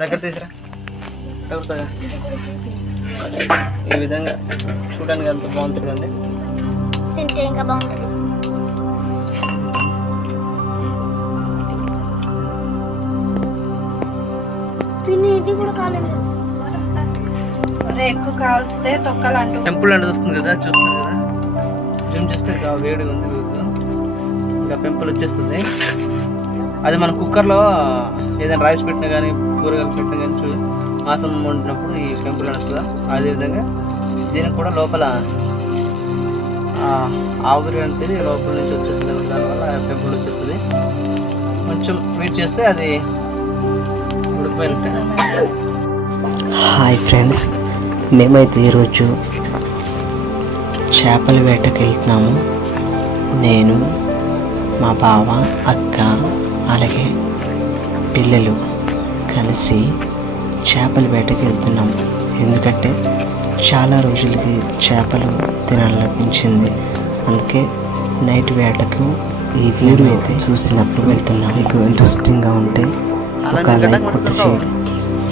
దగ్గర తీసిరా తగ్గుతుందా ఈ విధంగా చూడడానికి అంత బాగుంటుందండి. తింటే ఇంకా బాగుంటుంది. ఇది కూడా కాలేదు. ఎక్కువ కాల్స్తే తొక్కాలంటూ టెంపుల్ అంటే వస్తుంది కదా, చూస్తుంది కదా, జూమ్ చేస్తే వేడిగా ఉంది. ఇంకా పెంపుల్ వచ్చేస్తుంది. అది మనం కుక్కర్లో ఏదైనా రైస్ పెట్టినా కానీ కూరగాయలు పెట్టినా కానీ మాంసం వండినప్పుడు ఈ పెంపుల్ నడుస్తుందా. అదేవిధంగా దీనికి కూడా లోపల ఆవిరి అంటే లోపల నుంచి వచ్చేస్తుంది. దానివల్ల పెంపుల్ వచ్చేస్తుంది. కొంచెం వెయిట్ చేస్తే అది ఉడికిపోయింది. హాయ్ ఫ్రెండ్స్, మేమైతే ఈరోజు చేపల వేటకి వెళ్తున్నాము. నేను, మా బావ, అక్క, అలాగే పిల్లలు కలిసి చేపల వేటకి వెళ్తున్నాము. ఎందుకంటే చాలా రోజులకి చేపలు తినాలనిపించింది. అందుకే నైట్ వేటకు ఈ వీడియో అయితే చూసినప్పుడు వెళ్తున్నాం. మీకు ఇంట్రెస్టింగ్గా ఉంటే ఒక లైక్ కొట్టేసి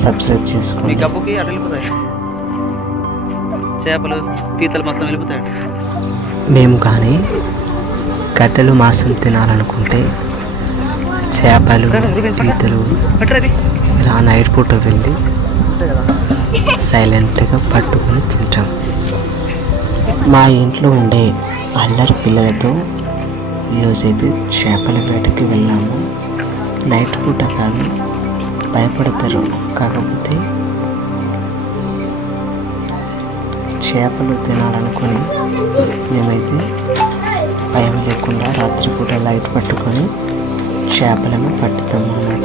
సబ్స్క్రైబ్ చేసుకోండి. మీ కప్పుకి అటు వెళ్ళిపోతాయి చేపలు, పీతలు మొత్తం వెళ్ళిపోతాయి. మేము కానీ గద్దలు మాంసం తినాలనుకుంటే చేపలు, పీతలు ఇలా నైట్ పూట వెళ్ళి సైలెంట్గా పట్టుకొని తింటాం. మా ఇంట్లో ఉండే అల్లరి పిల్లలతో ఈరోజైతే చేపల వేటకి వెళ్ళాము. నైట్ పూట కానీ భయపడతారు. కాకపోతే చేపలు తినాలనుకొని మేమైతే భయం లేకుండా రాత్రిపూట లైట్ పట్టుకొని చేపలను పట్టుతాము అన్నమాట.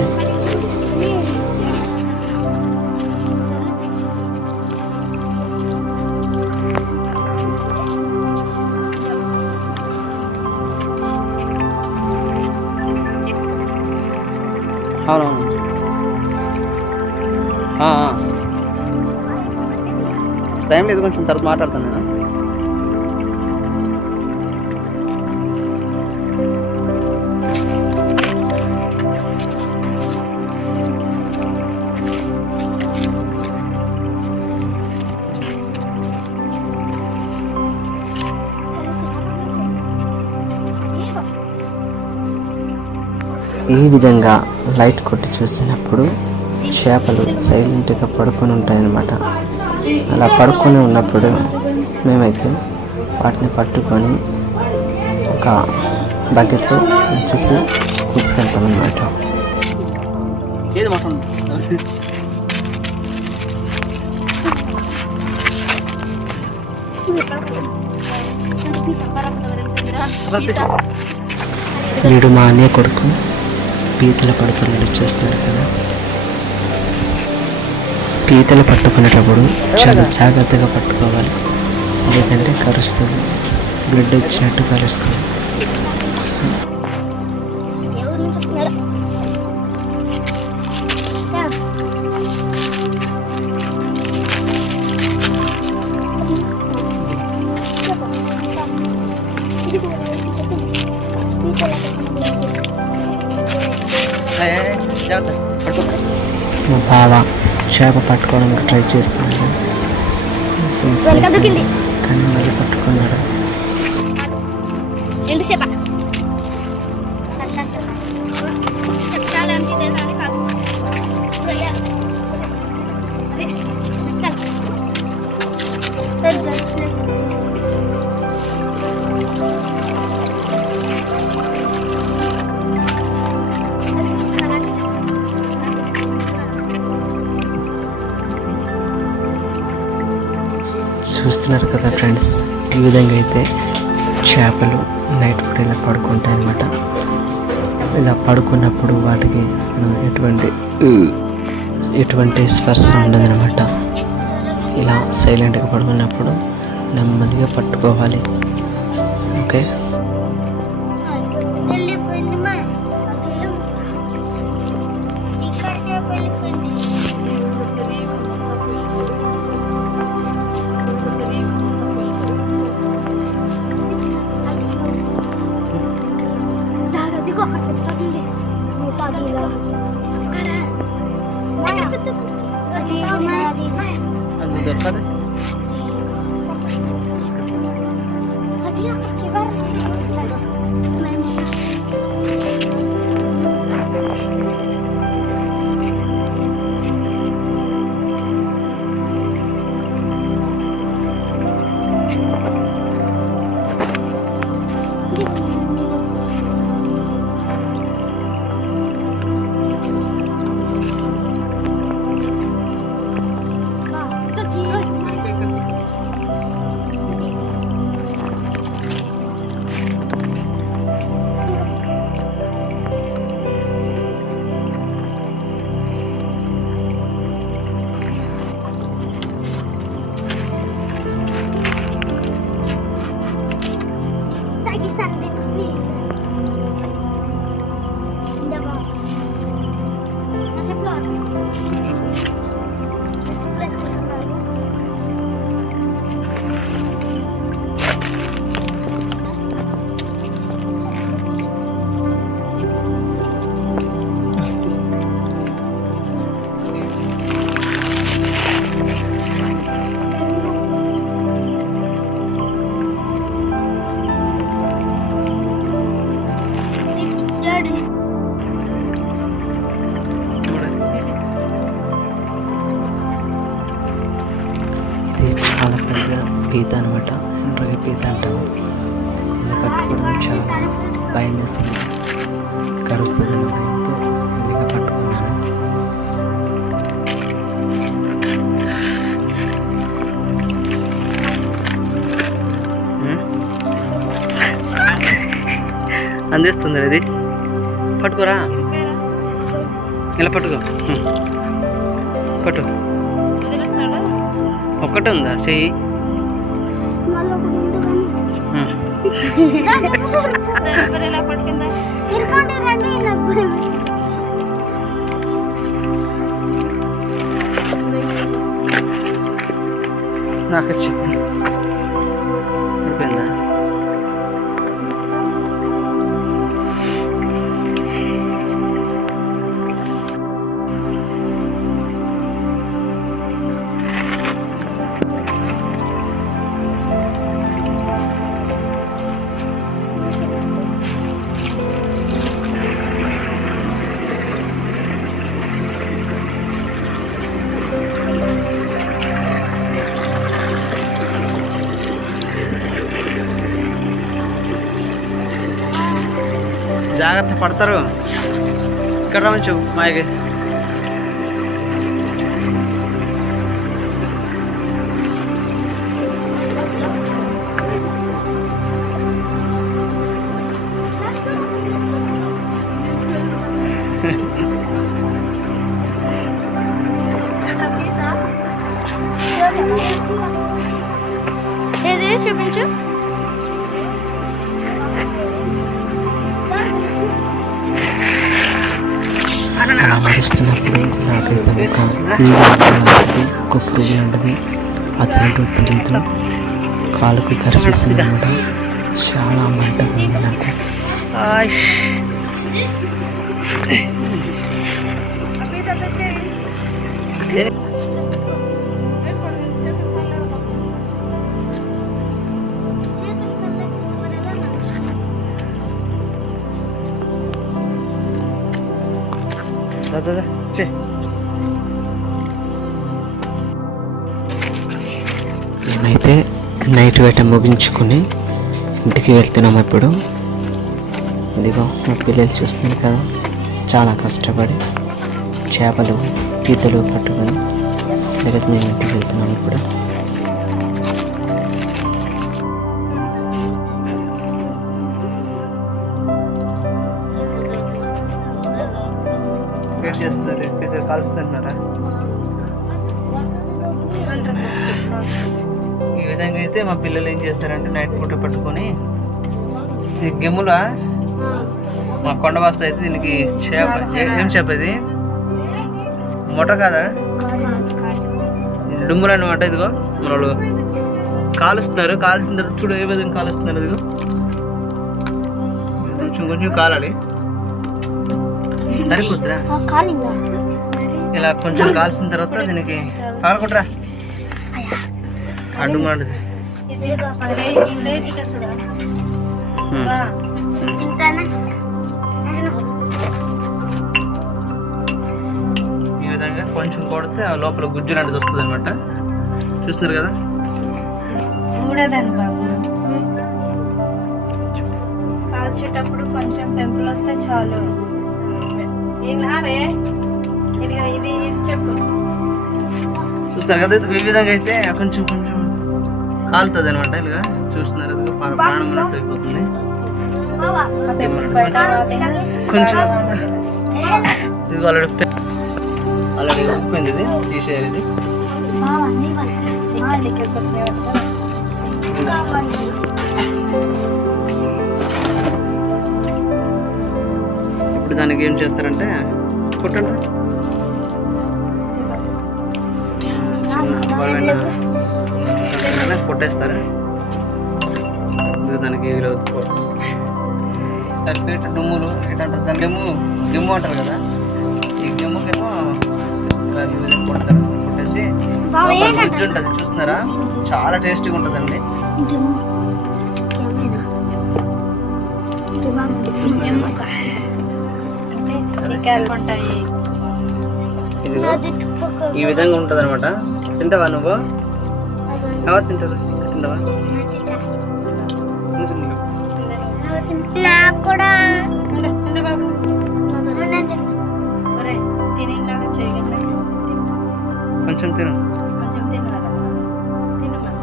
అవునవును. టైం లేదు, కొంచెం తర్వాత మాట్లాడతాను నేను. ఈ విధంగా లైట్ కొట్టి చూసినప్పుడు చేపలు సైలెంట్గా పడుకొని ఉంటాయన్నమాట. అలా పడుకొని ఉన్నప్పుడు మేమైతే వాటిని పట్టుకొని ఒక బకెట్లో వచ్చేసి తీసుకెళ్తాం అన్నమాట. ఏది మాట్లాడు వీడు మా అన్నయ్య కొడుకు పీతల పడుకుని చేస్తున్నారు కదా. పీతలు పట్టుకునేటప్పుడు చాలా జాగ్రత్తగా పట్టుకోవాలి, లేదంటే కరుస్తుంది. బ్లడ్ వచ్చినట్టు కరుస్తుంది. మా బావ చేప పట్టుకోవడానికి ట్రై చేస్తున్నాడు, కానీ మరి పట్టుకున్నాడు. చూస్తున్నారు కదా ఫ్రెండ్స్, ఈ విధంగా అయితే చేపలు నైట్ పూట ఇలా పడుకుంటాయి అన్నమాట. ఇలా పడుకున్నప్పుడు వాటికి ఎటువంటి స్పర్శ ఉండదన్నమాట. ఇలా సైలెంట్గా పడుకున్నప్పుడు నెమ్మదిగా పట్టుకోవాలి. ఓకే, Ada అది అది దొరకదు. అది అక్కడ చివరి తాగిస్తాను దీన్ని. ఇందా బాబు. నా చెప్పులు ఆడు. నా చెప్పులు వేసుకుంటున్నాను. డాడీ ఇది చాలా పెద్ద పీత అనమాట. రొయ్య పీత అంటాము. దీన్ని పట్టుకోవడం చాలా భయం వేస్తుంది. కరుస్తుందని భయంతో మెల్లిగా పట్టుకున్నాను. అందిస్తుంది ఇది. పట్టుకోరా, ఇలా పట్టుకో. పట్టు. ఒక్కటే ఉందా చెయ్యి? మళ్ళీ ఒకటి ఉంది కానీ ఎలా పట్టుకుందా? ఇరుకోండి రండి నవ్వు. నాకు వచ్చి పడిపోయిందా? జాగ్రత్త పడతారు. ఇక్కడ రావచ్చు మాయకి. ఏది చూపించు. అలా నడుస్తున్నప్పుడు నాకైతే ఒక పురుగు లాంటిది అదేంటో తెలియదు కాలుకు కరిచేసింది అనమాట. చాలా మంటగా ఉంది నాకు. మేమైతే నైట్ వేట ముగించుకొని ఇంటికి వెళ్తున్నాము. ఇప్పుడు ఇదిగో మా పిల్లలు చూస్తున్నారు కదా, చాలా కష్టపడి చేపలు పీతలు పట్టుకొని దగ్గర మేము ఇంటికి వెళ్తున్నాము ఇప్పుడు. వెయిట్ చేస్తారు, పీతలు కాలుస్తున్నారా? ఈ విధంగా అయితే మా పిల్లలు ఏం చేస్తారంటే నైట్ పూట పట్టుకొని ఇది గెమ్ములా మా కొండ వాస్త అయితే దీనికి చేప. ఏం చేప ఇది? మొట కాదా, డుమ్ములు అనమాట. ఇదిగో మన వాళ్ళు కాలుస్తున్నారు. కాల్సిన తర్వాత చూడు ఏ విధంగా కాలుస్తున్నారు. ఇదిగో కొంచెం కొంచెం కాలాలి, సరిపోద్దురా. ఇలా కొంచెం కాల్సిన తర్వాత దీనికి కాలకొట్రా అడ్డు మాడదు. తింటానా ఈ విధంగా కొంచెం కొడితే ఆ లోపల గుజ్జు లాంటిది వస్తుంది అనమాట. చూస్తున్నారు కదా. ఊడేదాన్ని బాబు కాల్చేటప్పుడు కొంచెం పెంపులు వస్తే చాలు. రే ఇది ఇది చెప్పు. చూస్తున్నారు కదా. ఈ విధంగా అయితే కొంచెం కొంచెం కాలుతుంది అనమాట. ఇలాగా చూస్తున్నారు కదా, ప్రాణం ఉన్నట్టు అయిపోతుంది. బావా ఆ పెంపులు బయట కొంచెం ఇది ఆల్రెడీ ఉప్పింది, ఇది తీసేయాలి. ఇది బావా నీ వల్ల ఇప్పుడు దానికి ఏం చేస్తారంటే కొట్టండి. కొట్టేస్తారు. దానికి తగ్గట్టు దుమ్ములు ఏంటంటారు, దాని గెమ్ము అంటారు కదా. ఈ గెమ్ముకేమో ఇలా ఈ విధంగా కొడతారు. కొట్టేసి గుజ్జు ఉంటుంది. చూస్తున్నారా, చాలా టేస్టీగా ఉంటుందండి. ఉంటాయి. ఇదిగో ఈ విధంగా ఉంటుంది అనమాట. తింటావా నువ్వు? ఎవరు తింటారు? తింటావా? నాకు కూడా బాబు తినేలాగా చేయగలరా? కొంచెం తిను. కొంచెం తిను కదా, తిను మరి.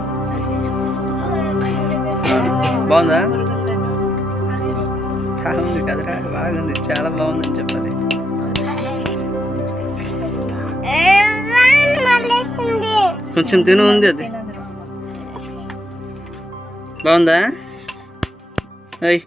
బాగుందా? బాగుంది కదరా, బాగుంది, చాలా బాగుందని చెప్పాలి. కొంచెం తిను ఉంది అది. బాగుందా? అయ్యి